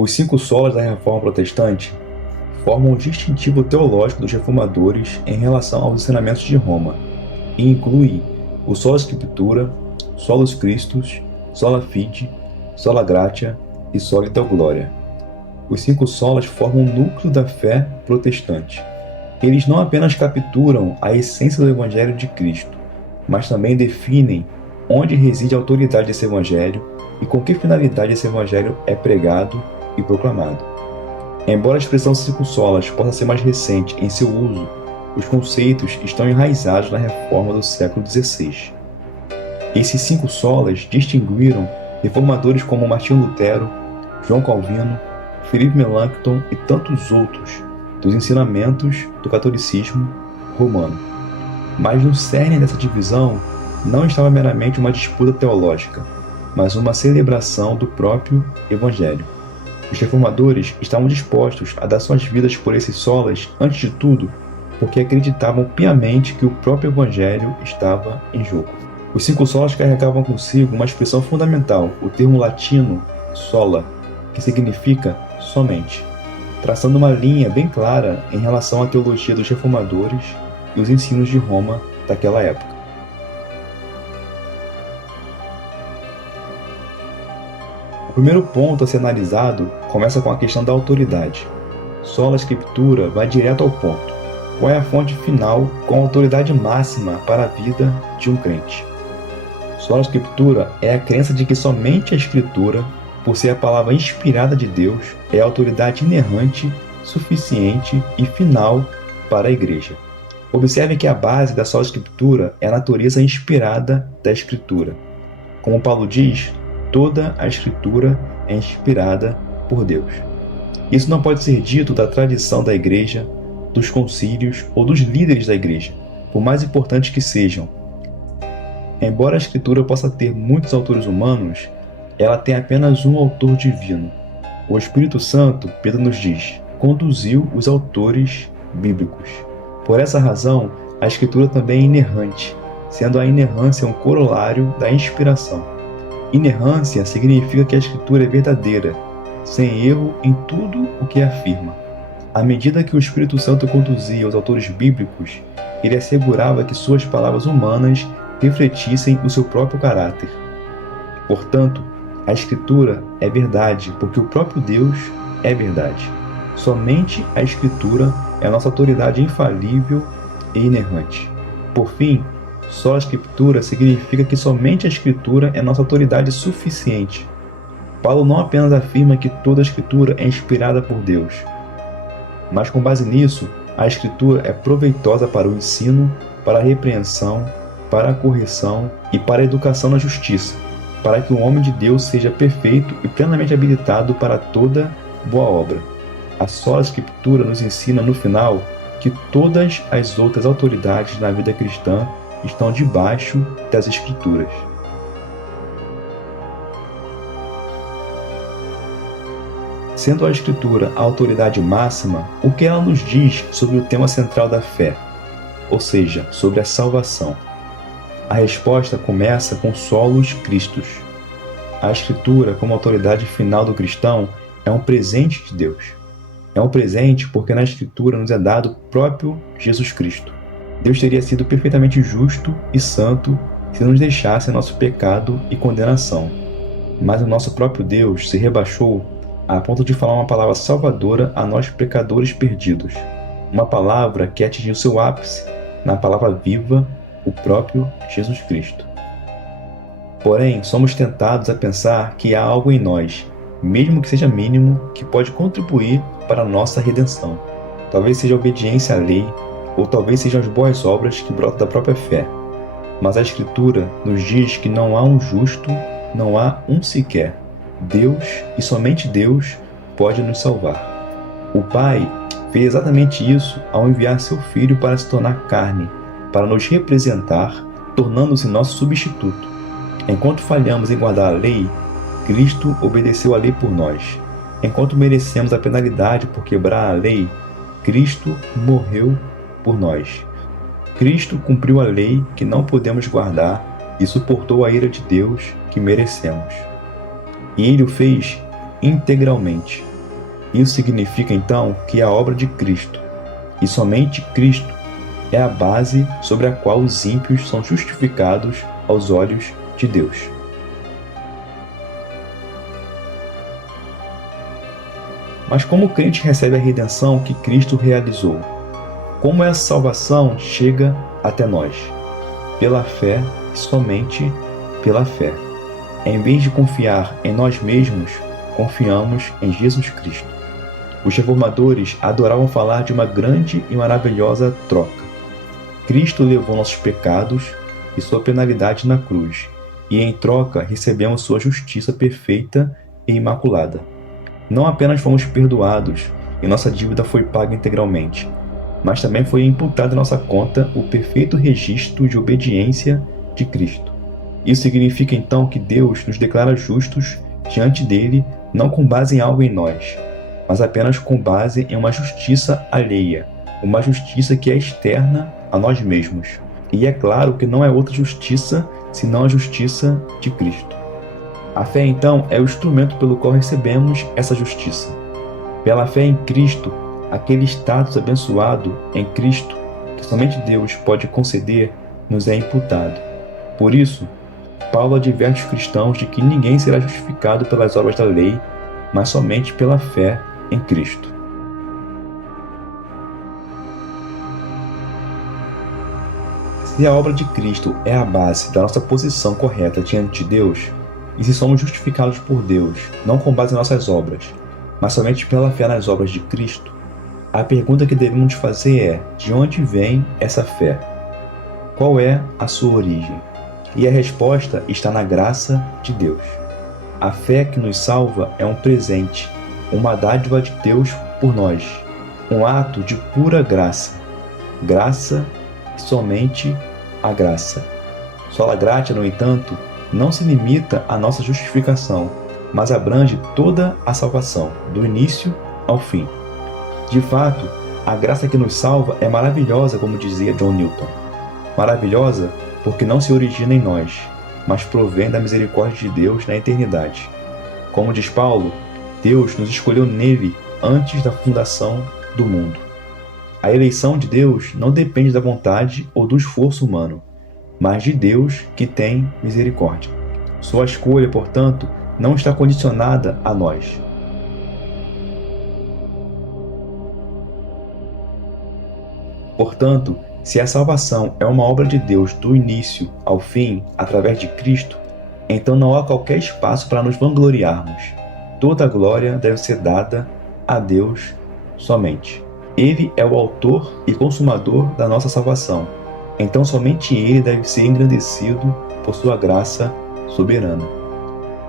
Os 5 solas da Reforma Protestante formam um distintivo teológico dos reformadores em relação aos ensinamentos de Roma, e inclui o sola scriptura, solus Christus, sola fide, sola gratia e soli deo gloria. Os 5 solas formam o núcleo da fé protestante. Eles não apenas capturam a essência do Evangelho de Cristo, mas também definem onde reside a autoridade desse Evangelho e com que finalidade esse Evangelho é pregado e proclamado. Embora a expressão 5 solas possa ser mais recente em seu uso, os conceitos estão enraizados na Reforma do século XVI. Esses 5 solas distinguiram reformadores como Martinho Lutero, João Calvino, Philippe Melanchthon e tantos outros dos ensinamentos do catolicismo romano. Mas no cerne dessa divisão não estava meramente uma disputa teológica, mas uma celebração do próprio Evangelho. Os reformadores estavam dispostos a dar suas vidas por esses solas, antes de tudo, porque acreditavam piamente que o próprio Evangelho estava em jogo. Os 5 solas carregavam consigo uma expressão fundamental, o termo latino sola, que significa somente, traçando uma linha bem clara em relação à teologia dos reformadores e os ensinos de Roma daquela época. O primeiro ponto a ser analisado começa com a questão da autoridade. Sola Scriptura vai direto ao ponto. Qual é a fonte final com a autoridade máxima para a vida de um crente? Sola Scriptura é a crença de que somente a Escritura, por ser a palavra inspirada de Deus, é a autoridade inerrante, suficiente e final para a Igreja. Observe que a base da Sola Scriptura é a natureza inspirada da Escritura. Como Paulo diz, toda a Escritura é inspirada por Deus. Isso não pode ser dito da tradição da Igreja, dos concílios ou dos líderes da Igreja, por mais importantes que sejam. Embora a Escritura possa ter muitos autores humanos, ela tem apenas um autor divino. O Espírito Santo, Pedro nos diz, conduziu os autores bíblicos. Por essa razão, a Escritura também é inerrante, sendo a inerrância um corolário da inspiração. Inerrância significa que a Escritura é verdadeira, sem erro em tudo o que afirma. À medida que o Espírito Santo conduzia os autores bíblicos, ele assegurava que suas palavras humanas refletissem o seu próprio caráter. Portanto, a Escritura é verdade, porque o próprio Deus é verdade. Somente a Escritura é a nossa autoridade infalível e inerrante. Por fim, Sola Scriptura significa que somente a Escritura é nossa autoridade suficiente. Paulo não apenas afirma que toda a Escritura é inspirada por Deus, mas com base nisso, a Escritura é proveitosa para o ensino, para a repreensão, para a correção e para a educação na justiça, para que o homem de Deus seja perfeito e plenamente habilitado para toda boa obra. A Sola Scriptura nos ensina no final que todas as outras autoridades na vida cristã estão debaixo das Escrituras. Sendo a Escritura a autoridade máxima, o que ela nos diz sobre o tema central da fé, ou seja, sobre a salvação? A resposta começa com Solus Christus. A Escritura, como autoridade final do cristão, é um presente de Deus. É um presente porque na Escritura nos é dado o próprio Jesus Cristo. Deus teria sido perfeitamente justo e santo se nos deixasse nosso pecado e condenação. Mas o nosso próprio Deus se rebaixou a ponto de falar uma palavra salvadora a nós pecadores perdidos. Uma palavra que atingiu seu ápice na palavra viva, o próprio Jesus Cristo. Porém, somos tentados a pensar que há algo em nós, mesmo que seja mínimo, que pode contribuir para a nossa redenção. Talvez seja a obediência à lei, ou talvez sejam as boas obras que brotam da própria fé. Mas a Escritura nos diz que não há um justo, não há um sequer. Deus, e somente Deus, pode nos salvar. O Pai fez exatamente isso ao enviar seu Filho para se tornar carne, para nos representar, tornando-se nosso substituto. Enquanto falhamos em guardar a lei, Cristo obedeceu a lei por nós. Enquanto merecemos a penalidade por quebrar a lei, Cristo morreu por nós. Cristo cumpriu a lei que não podemos guardar e suportou a ira de Deus que merecemos. E Ele o fez integralmente. Isso significa então que a obra de Cristo, e somente Cristo, é a base sobre a qual os ímpios são justificados aos olhos de Deus. Mas como o crente recebe a redenção que Cristo realizou? Como essa salvação chega até nós? Pela fé e somente pela fé. Em vez de confiar em nós mesmos, confiamos em Jesus Cristo. Os reformadores adoravam falar de uma grande e maravilhosa troca. Cristo levou nossos pecados e sua penalidade na cruz, e em troca recebemos sua justiça perfeita e imaculada. Não apenas fomos perdoados e nossa dívida foi paga integralmente, mas também foi imputado à nossa conta o perfeito registro de obediência de Cristo. Isso significa então que Deus nos declara justos diante dele, não com base em algo em nós, mas apenas com base em uma justiça alheia, uma justiça que é externa a nós mesmos. E é claro que não é outra justiça senão a justiça de Cristo. A fé, então, é o instrumento pelo qual recebemos essa justiça. Pela fé em Cristo, aquele status abençoado em Cristo, que somente Deus pode conceder, nos é imputado. Por isso, Paulo adverte os cristãos de que ninguém será justificado pelas obras da lei, mas somente pela fé em Cristo. Se a obra de Cristo é a base da nossa posição correta diante de Deus, e se somos justificados por Deus, não com base em nossas obras, mas somente pela fé nas obras de Cristo, a pergunta que devemos fazer é: de onde vem essa fé? Qual é a sua origem? E a resposta está na graça de Deus. A fé que nos salva é um presente, uma dádiva de Deus por nós, um ato de pura graça. Graça e somente a graça. Sola Gratia, no entanto, não se limita à nossa justificação, mas abrange toda a salvação, do início ao fim. De fato, a graça que nos salva é maravilhosa, como dizia John Newton. Maravilhosa porque não se origina em nós, mas provém da misericórdia de Deus na eternidade. Como diz Paulo, Deus nos escolheu nele antes da fundação do mundo. A eleição de Deus não depende da vontade ou do esforço humano, mas de Deus que tem misericórdia. Sua escolha, portanto, não está condicionada a nós. Portanto, se a salvação é uma obra de Deus do início ao fim, através de Cristo, então não há qualquer espaço para nos vangloriarmos. Toda a glória deve ser dada a Deus somente. Ele é o autor e consumador da nossa salvação. Então somente Ele deve ser engrandecido por sua graça soberana.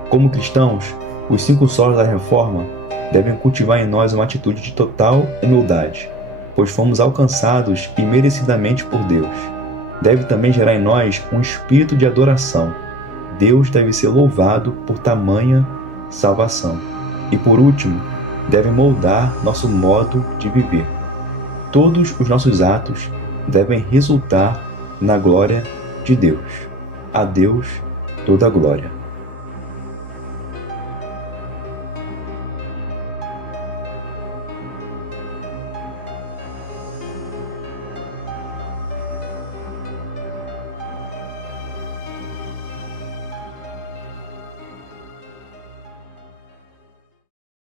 Como cristãos, os 5 solas da Reforma devem cultivar em nós uma atitude de total humildade, pois fomos alcançados imerecidamente por Deus. Deve também gerar em nós um espírito de adoração. Deus deve ser louvado por tamanha salvação. E por último, deve moldar nosso modo de viver. Todos os nossos atos devem resultar na glória de Deus. A Deus toda a glória.